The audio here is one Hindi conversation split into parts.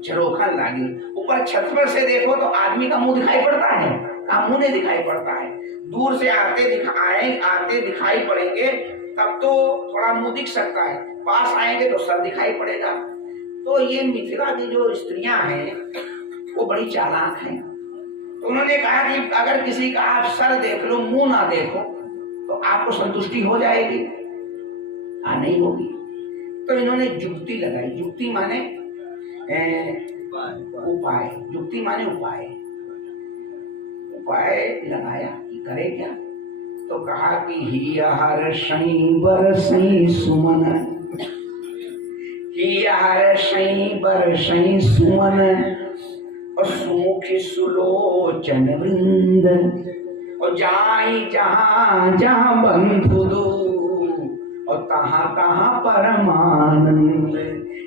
झरोखन लागी। ऊपर छत पर से देखो तो आदमी का मुंह दिखाई पड़ता है, मुंह नहीं दिखाई पड़ता है। दूर से आते दिखाई पड़ेंगे तब तो थोड़ा मुंह दिख सकता है, पास आएंगे तो सर दिखाई पड़ेगा। तो ये मिथिला की जो स्त्रियां हैं वो बड़ी चालाक हैं। तो उन्होंने कहा कि अगर किसी का आप सर देख लो, मुंह ना देखो, तो आपको संतुष्टि हो जाएगी? नहीं होगी। तो इन्होंने जुक्ति लगाई। जुक्ति माने उपाय। जुक्ति माने उपाय। उपाय लगाया कि करे क्या? तो कहा कि ही हर्षै बरसै सुमन, ही हर्षै बरसै सुमन, और सुमुखी सुलोचन वृंद, और जाई जहां जहां बंधु दो, और तहां तहां परमानंद।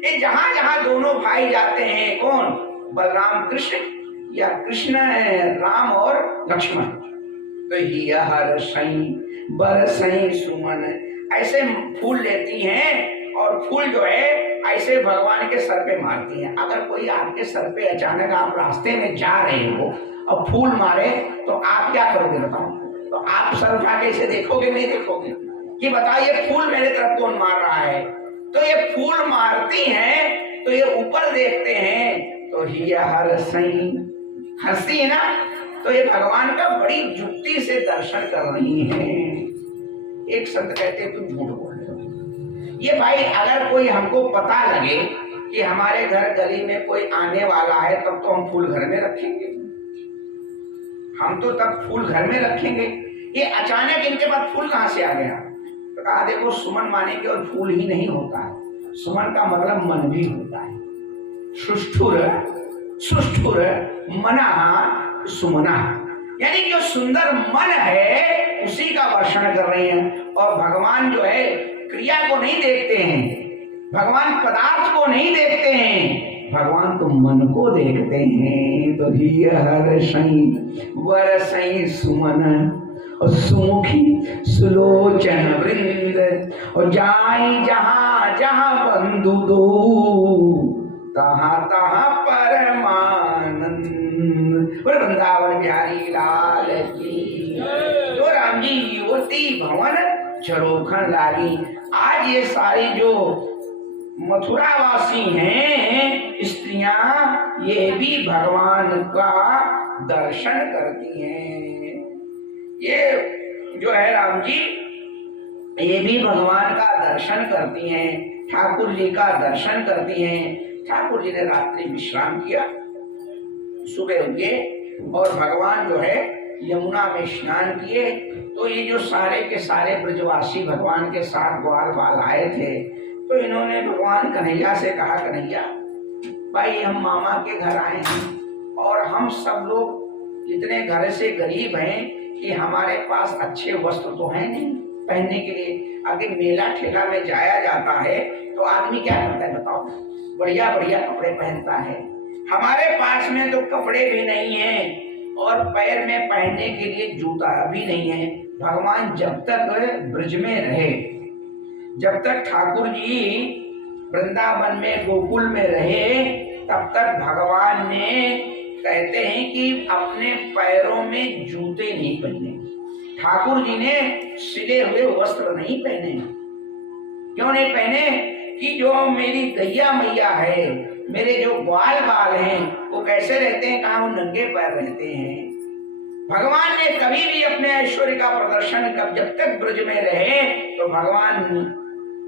ये जहां जहां दोनों भाई जाते हैं, कौन? बलराम कृष्ण या कृष्ण राम और लक्ष्मण। तो ही हर्षै बरसै सुमन, ऐसे फूल लेती हैं और फूल जो है ऐसे भगवान के सर पे मारती हैं। अगर कोई आपके सर पे अचानक आप रास्ते में जा रहे हो और फूल मारे तो आप क्या करोगे बताओ? तो आप सर उठा के इसे देखोगे नहीं देखोगे कि बताइए फूल मेरे तरफ कौन मार रहा है? तो ये फूल मारती हैं तो ये ऊपर देखते हैं तो ही हर्षै, हंसी है ना, तो ये भगवान का बड़ी युक्ति से दर्शन कर रही है। एक संत कहते तुम झूठ बोल रहे हो। ये भाई अगर कोई हमको पता लगे कि हमारे घर गली में कोई आने वाला है तब तो हम फूल घर में रखेंगे, हम तो तब फूल घर में रखेंगे। ये अचानक इनके पास फूल कहां से आ गया? तो कहा देखो सुमन माने कि और फूल ही नहीं होता है, सुमन का मतलब मन भी होता है। सुष्ठुर सुष्ठुर मना सुमना, यानी जो सुंदर मन है उसी का वर्णन कर रहे हैं। और भगवान जो है क्रिया को नहीं देखते हैं, भगवान पदार्थ को नहीं देखते हैं, भगवान तो मन को देखते हैं। तो ही हर्षै बरसै सुमन, और सुमुखी सुलोचन वृंद, और जाई जहां जहां बंधु दो, तहां तहां परमानंद। वृंदावन बिहारी लाल की। तो राम जी युवती भवन झरोखन लागी। आज ये सारी जो मथुरावासी हैं स्त्रियां, ये भी भगवान का दर्शन करती हैं। ये जो है राम जी, ये भी भगवान का दर्शन करती हैं, ठाकुर जी का दर्शन करती हैं। ठाकुर जी ने रात्रि विश्राम किया, सुबह उठे और भगवान जो है यमुना में स्नान किए। तो ये जो सारे के सारे ब्रजवासी भगवान के साथ ग्वाल बाल आए थे, तो इन्होंने भगवान कन्हैया से कहा, कन्हैया भाई हम मामा के घर आए हैं और हम सब लोग इतने घर से गरीब हैं कि हमारे पास अच्छे वस्त्र तो हैं नहीं पहनने के लिए। अगर मेला ठेला में जाया जाता है तो आदमी क्या करता है बताओ? बढ़िया बढ़िया कपड़े पहनता है। हमारे पास में तो कपड़े भी नहीं हैं और पैर में पहनने के लिए जूता भी नहीं है। भगवान जब तक ब्रज में रहे, जब तक ठाकुर जी वृंदावन में गोकुल में रहे, तब तक भगवान ने कहते हैं कि अपने पैरों में जूते नहीं पहने। ठाकुर जी ने सिले हुए वस्त्र नहीं पहने। क्यों नहीं पहने? कि जो मेरी गैया मैया है, मेरे जो ग्वाल बाल हैं, वो कैसे रहते हैं? कहाँ? वो नंगे पैर रहते हैं। भगवान ने कभी भी अपने ऐश्वर्य का प्रदर्शन जब तक ब्रज में रहे तो भगवान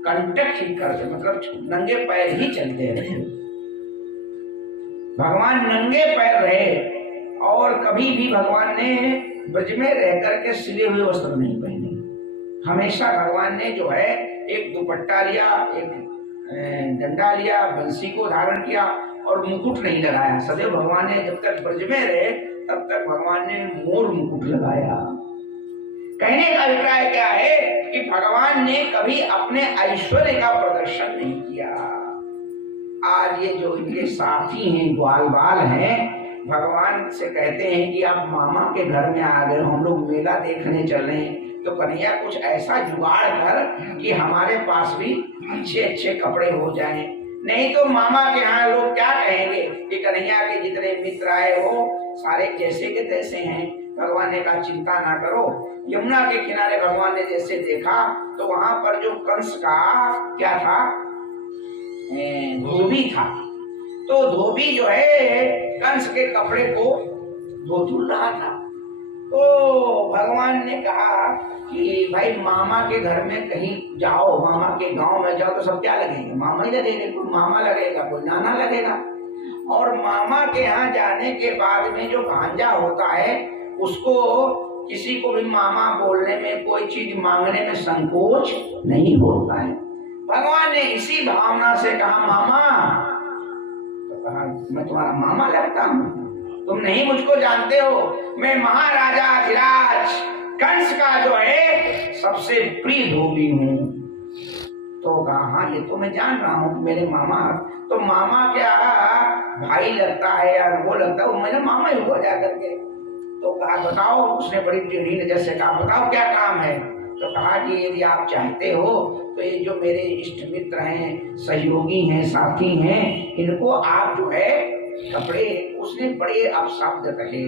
कंटक ही करते, मतलब नंगे पैर ही चलते रहे। भगवान नंगे पैर रहे और कभी भी भगवान ने ब्रज में रह करके सिले हुए वस्त्र नहीं पहने। हमेशा भगवान ने जो है एक दुपट्टा लिया, एक डंडा लिया, बंसी को धारण किया और मुकुट नहीं लगाया। सदैव भगवान ने जब तक ब्रज में रहे तब तक भगवान ने मोर मुकुट लगाया। कहने का अभिप्राय क्या है कि भगवान ने कभी अपने ऐश्वर्य का प्रदर्शन नहीं किया। आज ये जो इनके साथी हैं, ग्वाल बाल हैं, भगवान से कहते हैं कि आप मामा के घर में आ गए, हम लोग मेला देखने चले, तो कन्हैया कुछ ऐसा जुगाड़ कर कि हमारे पास भी अच्छे अच्छे कपड़े हो जाएं, नहीं तो मामा के यहाँ लोग क्या कहेंगे कन्हैया के जितने मित्र आए वो सारे जैसे के तैसे हैं। भगवान ने कहा चिंता ना करो। यमुना के किनारे भगवान ने जैसे देखा तो वहां पर जो कंस का क्या था, धोबी था। तो धोबी जो है कंस के कपड़े को धो धुल रहा था। तो भगवान ने कहा कि भाई मामा के घर में कहीं जाओ, मामा के गांव में जाओ तो सब क्या लगेंगे, मामा ही लगेंगे। कोई मामा लगेगा, कोई नाना लगेगा। और मामा के यहाँ जाने के बाद में जो भांजा होता है उसको किसी को भी मामा बोलने में, कोई चीज मांगने में संकोच नहीं होता है। भगवान ने इसी भावना से कहा मामा, तो कहा मैं तुम्हारा मामा लगता हूँ, तुम नहीं मुझको जानते हो, मैं महाराजा अधिराज कंस का जो है सबसे प्रिय धोबी हूँ। तो कहा हाँ ये तो मैं जान रहा हूँ मेरे मामा, तो मामा क्या भाई लगता है या वो लगता है, मेरा मामा ही हुआ जा करके। तो कहा बताओ, उसने बड़ी टेढ़ी नजर से कहा बताओ क्या काम है। तो कहा कि यदि आप चाहते हो तो ये जो मेरे इष्ट मित्र हैं, सहयोगी हैं, साथी हैं, इनको आप जो है कपड़े, उसने बड़े अपशब्द कहे।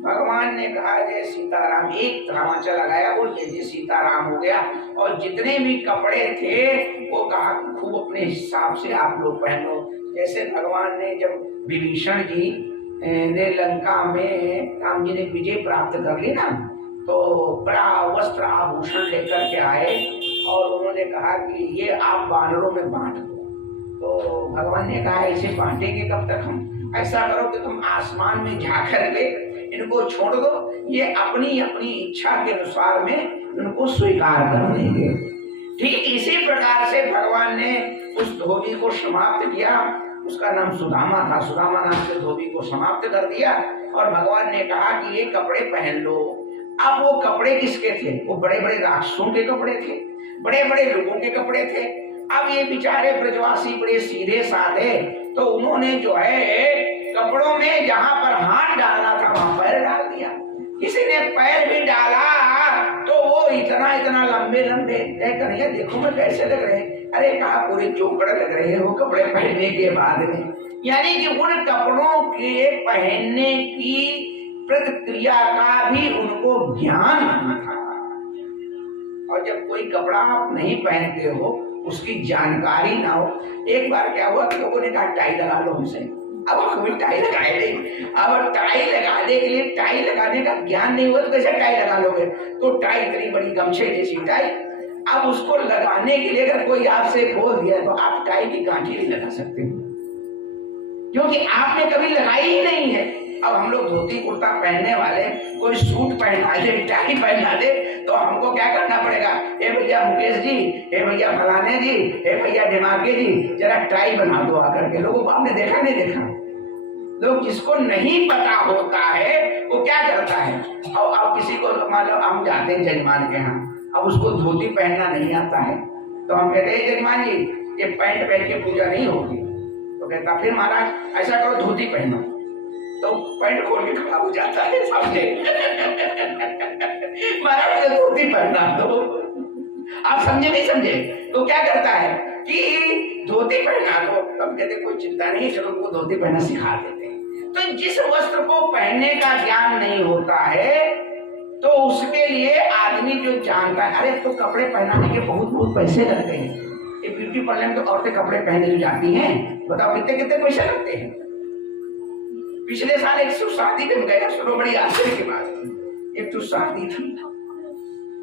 भगवान ने कहा जय सीताराम, एक तमाचा लगाया, बोल जय सीताराम हो गया। और जितने भी कपड़े थे वो कहा खूब अपने हिसाब से आप लोग पहनो। जैसे भगवान ने जब विभीषण जी ने लंका में राम जी ने विजय प्राप्त कर ली ना, तो बड़ा वस्त्र आभूषण लेकर के आए और उन्होंने कहा कि ये आप वानरों में बांट दो। तो भगवान ने कहा ऐसे बांटेंगे कब तक हम, ऐसा करो कि तुम आसमान में जाकर के इनको छोड़ दो, ये अपनी अपनी इच्छा के अनुसार में उनको स्वीकार कर लेंगे। ठीक इसी प्रकार से भगवान ने उस धोबी को समाप्त किया, उसका नाम सुदामा था, सुदामा नाम से धोबी को समाप्त कर दिया। और भगवान ने कहा कि ये कपड़े पहन लो। अब वो कपड़े किसके थे, वो बड़े बड़े राक्षसों के कपड़े थे, बड़े बड़े लोगों के कपड़े थे। अब ये बेचारे ब्रजवासी बड़े सीधे साधे, तो उन्होंने जो है कपड़ों में जहां पर हाथ डालना था वहां पैर डाल दिया। किसी ने पैर भी डाला तो वो इतना इतना लंबे लंबे, कन्हैया देखो मैं कैसे लग रहे हैं। अरे कहा पूरे चौकड़े लग रहे हैं वो कपड़े पहनने के बाद में। यानी कि उन कपड़ों के पहनने की प्रतिक्रिया का भी उनको ज्ञान नहीं था। और जब कोई कपड़ा आप नहीं पहनते हो, उसकी जानकारी ना हो, एक बार क्या हुआ कि लोगों ने कहा टाई लगा लो हमसे। अब हम कभी टाई लगाए नहीं, अब टाई लगाने के लिए टाई लगाने का ज्ञान नहीं हुआ तो कैसे टाई लगा लोगे। तो टाई इतनी बड़ी गमछे जैसी टाई, अब उसको लगाने के लिए अगर कोई आपसे बोल दिया तो आप टाई की गांठी नहीं लगा सकते, क्योंकि आपने कभी लगाई ही नहीं है। अब हम लोग धोती कुर्ता पहनने वाले, कोई सूट पहना दे, टाई पहना दे, तो हमको क्या करना पड़ेगा, ए भैया मुकेश जी, ए भैया फलाने जी, ए भैया दिमागे जी, जरा टाई बना दो आकर के। लोगों को आपने देखा नहीं देखा, लोग जिसको नहीं पता होता है वो क्या करता है। और अब किसी को मान लो हम जाते हैं जजमान के यहाँ, अब उसको धोती पहनना नहीं आता है, तो हम कहते हैं जजमान जी ये पैंट पहन के पूजा नहीं होगी। तो कहता फिर महाराज ऐसा करो धोती पहनो, तो पैंट खोल के खड़ा हो जाता है सामने। महाराज धोती पहनना, तो आप समझे नहीं समझे, तो क्या करता है कि धोती पहना दो। अब कहते कोई चिंता नहीं, चलो उनको धोती पहनना सिखा देते हैं। तो जिस वस्त्र को पहनने का ज्ञान नहीं होता है तो उसके लिए आदमी जो जानता है, अरे तो कपड़े पहनाने के बहुत बहुत पैसे लगते हैं। ये ब्यूटी पार्लर में तो औरतें कपड़े पहने जो जाती हैं, बताओ कितने कितने पैसे लगते हैं। पिछले साल एक शादी में गया, सुनो बड़ी आश्चर्य की बात, एक तो शादी थी।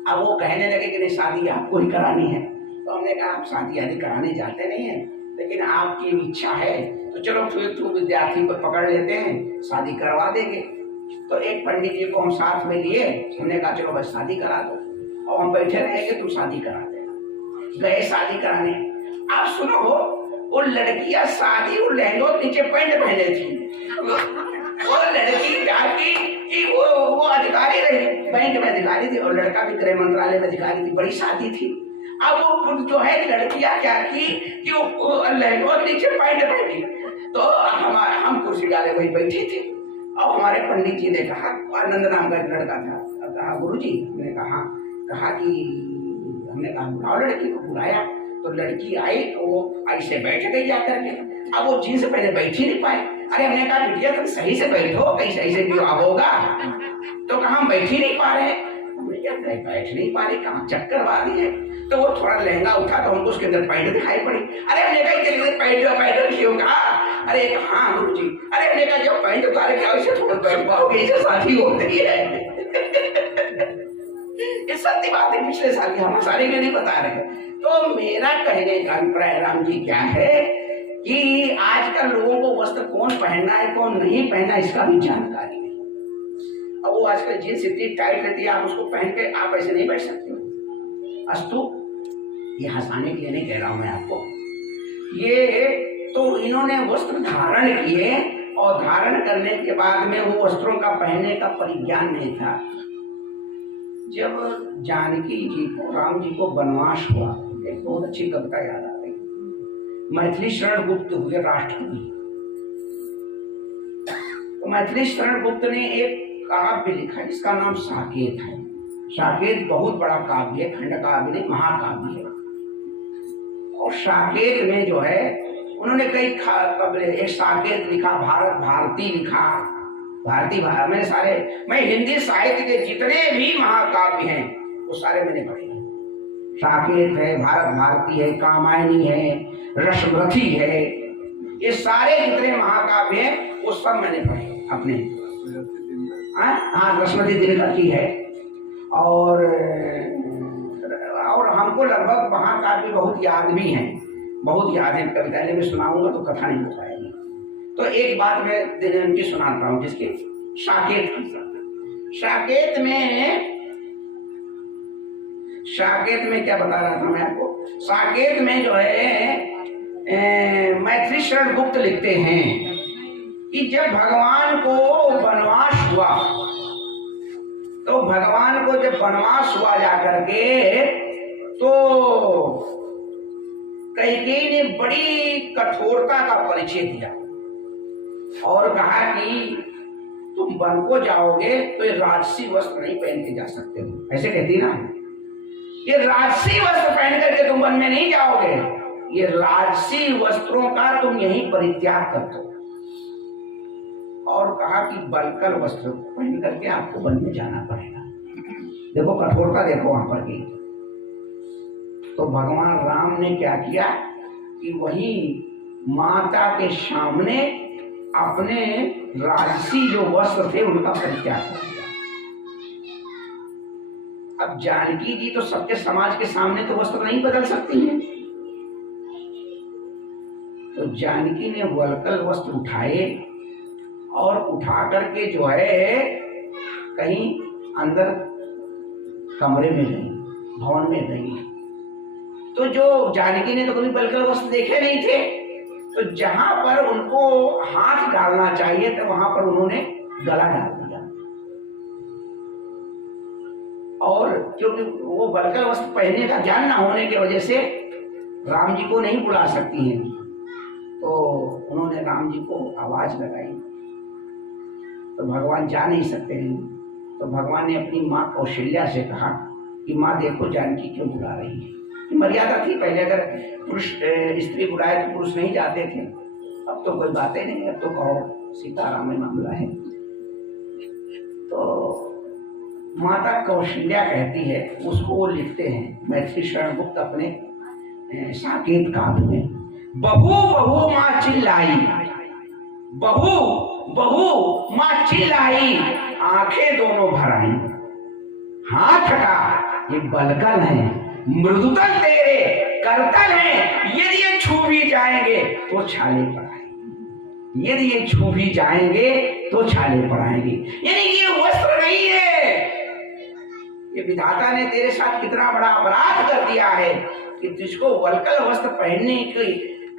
अब वो कहने लगे कि नहीं शादी आपको ही करानी है। तो हमने कहा आप शादी आदि कराने जाते नहीं है, लेकिन आपकी इच्छा है तो चलो फिर तो विद्यार्थी को पकड़ लेते हैं, शादी करवा देंगे। तो एक पंडित जी को हम साथ में लिए, हमने कहा चलो बस शादी करा दो और हम बैठे रहेंगे, तुम शादी करा देना। गए शादी कराने। आप सुनो, वो लड़कियां शादी वो लहंगों के नीचे पैंट पहने थी। वो लड़की जाती कि वो अधिकारी रही, बैंक में अधिकारी थी और लड़का भी गृह मंत्रालय में अधिकारी थी, बड़ी शादी थी। अब वो जो है लड़कियां क्या की कि वो लहंगों के नीचे पैंट पहनी। तो हम कुर्सी डाले वही बैठी थी। अब हमारे पंडित जी ने कहा, आनंद नाम का एक लड़का था, कहा गुरु जी, मैंने कहा कि हमने कहा बुलाओ लड़की को। बुलाया तो लड़की आई तो वो ऐसे बैठ गई जाकर के। अब वो जीन्स पहले बैठ ही नहीं पाए। अरे हमने कहा बिटिया तुम सही से बैठो, कहीं सही से विवाह होगा। तो कहा हम बैठ ही नहीं पा रहे। हमने क्या बैठ नहीं पा रहे, कहाँ चक्कर वाली है। तो वो थोड़ा लहंगा उठा तो हमको उसके अंदर पैंट दिखाई पड़ी। अरे हमने कहा पैंट क्यों कहा? अरे हाँ गुरु जी। अरे हमने कहा जब पैंट उतारे क्या इसे थोड़ा बैठ पाओगे, इसे शादी होती है। ये सत्य बात है, पिछले साल हम सारे के नहीं बता रहे। तो मेरा कहने का अभिप्राय राम जी क्या है कि आजकल लोगों को वस्त्र कौन पहनना है कौन नहीं पहनना इसका भी जानकारी है। अब वो आजकल जींस इतनी टाइट रहती है, आप उसको पहन के आप ऐसे नहीं बैठ सकते हो। अस्तु, ये हंसाने के लिए नहीं कह रहा हूं मैं आपको। ये तो इन्होंने वस्त्र धारण किए और धारण करने के बाद में वो वस्त्रों का पहनने का परिज्ञान नहीं था। जब जानकी जी को राम जी को वनवास हुआ, एक बहुत अच्छी कविता याद आ गई। मैथिली शरण गुप्त हुए राष्ट्रकवि। तो मैथिली शरण गुप्त ने एक काव्य लिखा जिसका नाम साकेत है। साकेत बहुत बड़ा काव्य है, खंड काव्य नहीं, महाकाव्य है। और साकेत में जो है उन्होंने कई एक साकेत लिखा, भारत भारती लिखा, मैं हिंदी साहित्य के जितने भी महाकाव्य हैं वो सारे मैंने पढ़े हैं। साकेत है, भारत भारती है, कामायनी है, रसव्रथी है, ये सारे जितने महाकाव्य हैं वो सब मैंने पढ़े अपने। हाँ, रसवती दिनकरती है। और हमको लगभग महाकाव्य बहुत याद भी हैं, बहुत याद है। कविताएं में सुनाऊंगा तो कथा नहीं हो पाएगी। तो एक बात मैं उनकी सुनाता हूँ, जिसके साकेत क्या बता रहा था मैं आपको। साकेत में जो है मैथिली शरण गुप्त लिखते हैं कि जब भगवान को वनवास हुआ, तो भगवान को जब वनवास हुआ जाकर के, तो कैकेयी ने बड़ी कठोरता का परिचय दिया और कहा कि तुम वन को जाओगे तो ये राजसी वस्त्र नहीं पहन के जा सकते हो। ऐसे कहती ना, ये राजसी वस्त्र पहन करके तुम वन में नहीं जाओगे, ये राजसी वस्त्रों का तुम यहीं परित्याग कर दो। और कहा कि बलकर वस्त्र पहन करके आपको वन में जाना पड़ेगा। देखो कठोरता, देखो वहां पर की। तो भगवान राम ने क्या किया कि वही माता के सामने अपने राजसी जो वस्त्र थे उनका परित्याग कर दिया। अब जानकी जी तो सबके समाज के सामने तो वस्त्र नहीं बदल सकती हैं, तो जानकी ने वलकल वस्त्र उठाए और उठा करके जो है कहीं अंदर कमरे में गई, भवन में गई। तो जो जानकी ने तो कभी वलकल वस्त्र देखे नहीं थे, तो जहां पर उनको हाथ डालना चाहिए तो वहां पर उन्होंने गला डाल दिया। और क्योंकि वो वलकल वस्त्र पहनने का ज्ञान ना होने की वजह से राम जी को नहीं बुला सकती हैं, तो उन्होंने राम जी को आवाज लगाई, तो भगवान जा नहीं सकते हैं। तो भगवान ने अपनी माँ कौशल्या से कहा कि माँ देखो जानकी क्यों बुला रही है। मर्यादा थी पहले, अगर पुरुष स्त्री बुलाए तो पुरुष नहीं जाते थे, अब तो कोई बातें नहीं, अब तो कहो सीताराम में मामला है। तो माता कौशल्या कहती है, उसको वो लिखते हैं मैथिली शरण गुप्त अपने साकेत काव्य में, बहू बहू माँ चिल्लाई, बहू बहू माँ चिल्लाई, आंखें दोनों भर आई, हाथ हटा ये बलकल है, मृदुतल तेरे करतल है, यदि ये छू भी जाएंगे तो छाले पड़ाएंगे, यदि ये छू भी जाएंगे तो छाले पड़ाएंगे। यानी ये वस्त्र नहीं है, ये विधाता ने तेरे साथ कितना बड़ा अपराध कर दिया है कि तुझको वलकल वस्त्र पहनने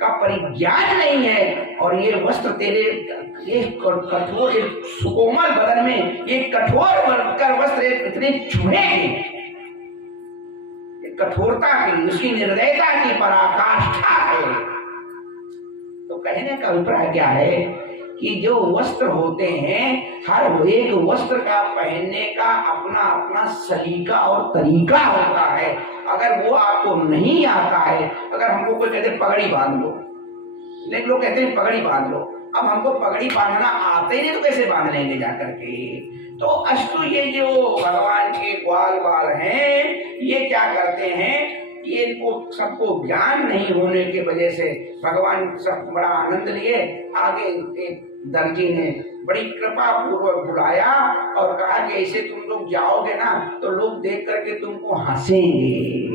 का परिज्ञान नहीं है, और ये वस्त्र तेरे एक कठोर, एक सुकोमल बदन में ये कठोर वलकल वस्त्र इतने चुभेंगे, कठोरता की, उसकी निर्दयता की पराकाष्ठा है। तो कहने का अभिप्राय क्या है कि जो वस्त्र होते हैं, हर एक वस्त्र का पहनने का अपना अपना सलीका और तरीका होता है। अगर वो आपको नहीं आता है, अगर हमको कोई कहते पगड़ी बांध लो, लेकिन लोग कहते हैं पगड़ी बांध लो। अब हमको पगड़ी बांधना आते ही नहीं तो कैसे बांध लेंगे जाकर के। तो अस्तु ये जो भगवान के ग्वाल बाल हैं ये क्या करते हैं, ये इनको सबको ज्ञान नहीं होने की वजह से भगवान सब बड़ा आनंद लिए। आगे एक दर्जी ने बड़ी कृपा पूर्वक बुलाया और कहा कि ऐसे तुम लोग जाओगे ना तो लोग देख करके तुमको हंसेंगे।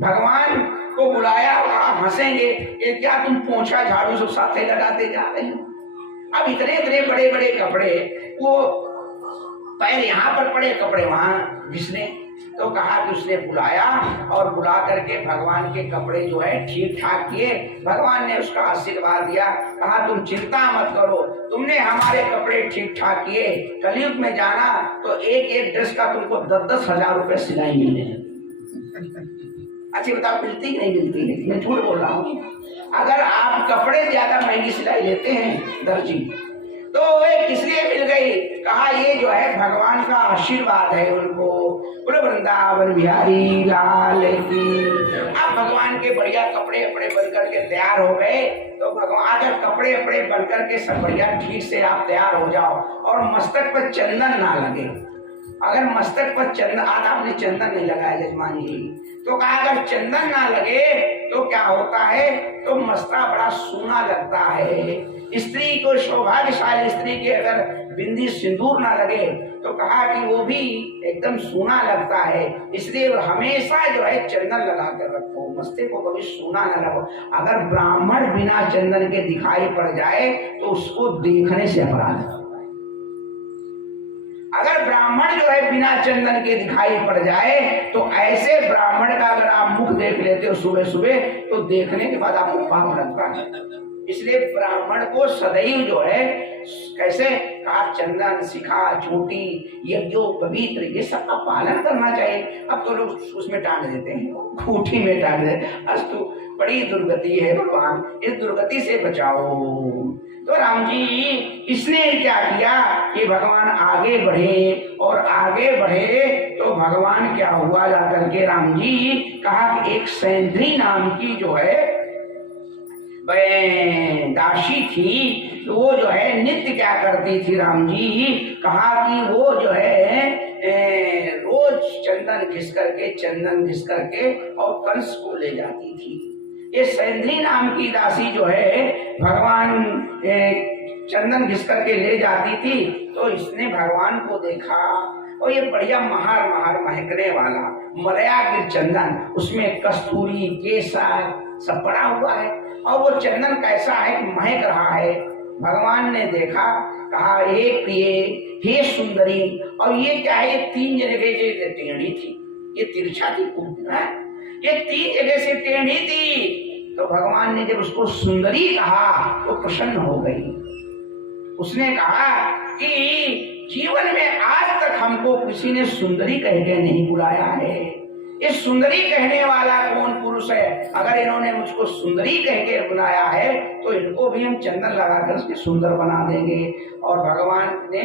भगवान को बुलाया, कहा हंसेंगे, ये क्या तुम पोंछा झाड़ू सब साथे लगाते जा रहे हो। अब इतने इतने बड़े बड़े कपड़े, वो पैर यहाँ पर पड़े कपड़े वहां घिसने। तो कहा कि उसने बुलाया और बुला करके भगवान के कपड़े जो है ठीक ठाक किए। भगवान ने उसका आशीर्वाद दिया, कहा तुम चिंता मत करो, तुमने हमारे कपड़े ठीक ठाक किए, कलयुग में जाना तो एक एक ड्रेस का तुमको 10-10 हजार रुपए सिलाई मिले। अच्छी बताओ मिलती नहीं मिलती है, मैं झूठ बोल रहा हूँ। अगर आप कपड़े ज्यादा महंगी सिलाई लेते हैं दर्जी तो एक इसलिए मिल गई, कहा ये जो है भगवान का आशीर्वाद है उनको। बोलो वृंदावन बिहारी लाल की। अब भगवान के बढ़िया कपड़े अपड़े बन करके तैयार हो गए। तो भगवान अगर कपड़े अपड़े बन करके सब बढ़िया ठीक से आप तैयार हो जाओ और मस्तक पर चंदन ना लगे, अगर मस्तक पर चंदन, आज आपने चंदन नहीं लगाया जजमान जी, तो कहा अगर चंदन ना लगे तो क्या होता है, तो मस्तका बड़ा सूना लगता है। स्त्री को, सौभाग्यशाली स्त्री के अगर बिंदी सिंदूर ना लगे तो कहा कि वो भी एकदम सूना लगता है। इसलिए हमेशा जो है चंदन लगा कर रखो, मस्ते को कभी सूना ना लगो। अगर ब्राह्मण बिना चंदन के दिखाई पड़ जाए तो उसको देखने से अपराध है। अगर ब्राह्मण जो है बिना चंदन के दिखाई पड़ जाए तो ऐसे ब्राह्मण का अगर आप मुख देख लेते हो सुबह सुबह तो देखने के बाद आपको पाप लगता है। इसलिए ब्राह्मण को सदैव जो है कैसे कहा, चंदन, शिखा, चोटी, यज्ञो, पवित्र, ये सब का पालन करना चाहिए। अब तो लोग उसमें टांग देते हैं, खूंटी में टांग देते हैं। अस्तु बड़ी दुर्गति है भगवान, इस दुर्गति से बचाओ। तो राम जी इसने क्या किया कि भगवान आगे बढ़े और आगे बढ़े तो भगवान क्या हुआ जाकर के राम जी कहा कि एक सैंधरी नाम की जो है दासी थी, तो वो जो है नित्य क्या करती थी राम जी, कहा कि वो जो है रोज चंदन घिस करके और कंस को ले जाती थी। ये सैंधरी नाम की दासी जो है भगवान चंदन घिस करके ले जाती थी। तो इसने भगवान को देखा और ये बढ़िया महार महार महकने वाला मलयागिर चंदन, उसमें कस्तूरी, केसर सब पड़ा हुआ है और वो चंदन कैसा है, महक रहा है। भगवान ने देखा, कहा हे प्रिय, हे सुंदरी, और ये क्या है, ये 3 जगह से टेढ़ी थी, ये तिरछा थी, ये 3 जगह से टेढ़ी थी। तो भगवान ने जब उसको सुंदरी कहा तो प्रसन्न हो गई। उसने कहा कि जीवन में आज तक हमको किसी ने सुंदरी कह के नहीं बुलाया है। ये सुंदरी कहने वाला कौन पुरुष है? अगर इन्होंने मुझको सुंदरी कह के बुलाया है तो इनको भी हम चंदन लगाकर उसके सुंदर बना देंगे। और भगवान ने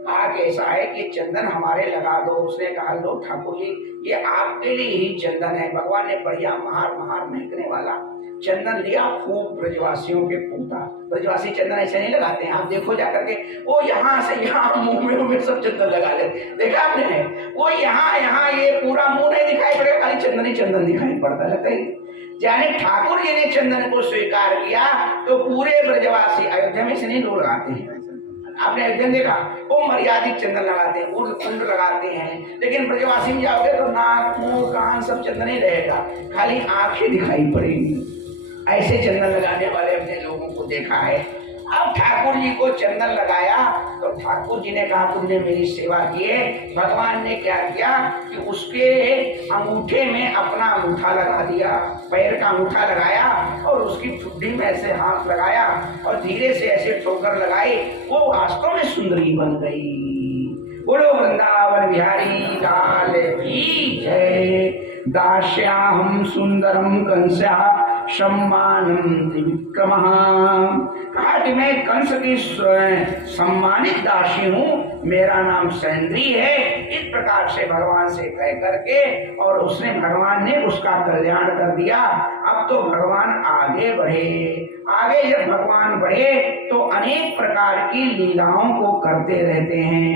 कहा कि ऐसा है कि चंदन हमारे लगा दो। उसने कहा लो ठाकुर जी, ये आपके लिए ही चंदन है। भगवान ने बढ़िया महार महार महकने वाला चंदन लिया, खूब ब्रजवासियों के पूता। ब्रजवासी चंदन ऐसे नहीं लगाते हैं, आप देखो जाकर के, वो यहाँ से यहाँ मुंह में सब चंदन लगा लेते, देखा आपने? वो यहाँ ये पूरा मुंह नहीं दिखाई पड़ेगा, खाली चंदन ही चंदन दिखाई पड़ता लगता है। यानी ठाकुर जी ने चंदन को स्वीकार किया तो पूरे ब्रजवासी, अयोध्या में से नहीं लोग लगाते हैं, आपने अध्ययन देखा, वो मर्यादित चंदन लगाते हैं, कुंड लगाते हैं। लेकिन ब्रजवासी में जाओगे तो नाक, मुंह, कान सब चंदन ही रहेगा, खाली आंखें दिखाई पड़ेंगी। ऐसे चंदन लगाने वाले अपने लोगों को देखा है। अब ठाकुर जी को चंदन लगाया तो ठाकुर जी ने कहा तुमने मेरी सेवा की है। भगवान ने क्या किया कि उसके अंगूठे में अपना अंगूठा लगा दिया, पैर का अंगूठा लगाया और उसकी ठुड्डी में ऐसे हाथ लगाया और धीरे से ऐसे ठोकर लगाई, वो वास्तव में सुंदरी बन गई। बोलो वृंदावन बिहारी लाल की जय। दास्याहं सुंदरम कंस्या सम्मानम त्रिविक्रमः, कहा कि मैं कंस की सम्मानित दासी हूँ, मेरा नाम सैंद्री है। इस प्रकार से भगवान से कह करके और उसने भगवान ने उसका कल्याण कर दिया। अब तो भगवान आगे बढ़े, आगे जब भगवान बढ़े तो अनेक प्रकार की लीलाओं को करते रहते हैं।